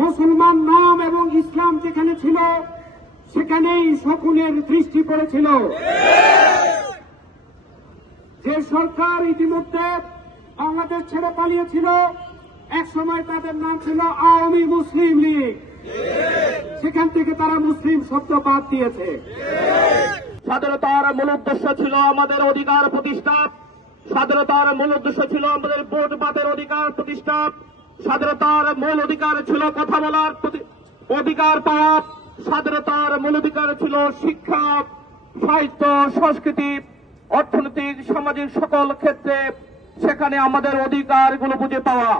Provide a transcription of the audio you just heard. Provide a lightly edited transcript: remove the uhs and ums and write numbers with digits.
মুসলমান নাম এবং ইসলাম যেখানে ছিল সেখানেই শকুনের দৃষ্টি পড়েছিল। যে সরকার ইতিমধ্যে বাংলাদেশ ছেড়ে পালিয়েছিল, এক সময় তাদের নাম ছিল আওয়ামী মুসলিম লীগ, সেখান থেকে তারা মুসলিম শব্দ বাদ দিয়েছে। স্বাধীনতার মূল উদ্দেশ্য ছিল আমাদের অধিকার প্রতিষ্ঠা, স্বাধীনতার মূল উদ্দেশ্য ছিল আমাদের ভোট বাতের অধিকার প্রতিষ্ঠা, স্বাধীনতার মূল অধিকার ছিল কথা বলার অধিকার পাওয়া, স্বাধীনতার মূল অধিকার ছিল শিক্ষা, সাহিত্য, সংস্কৃতি, অর্থনৈতিক, সামাজিক সকল ক্ষেত্রে সেখানে আমাদের অধিকারগুলো বুঝে পাওয়া।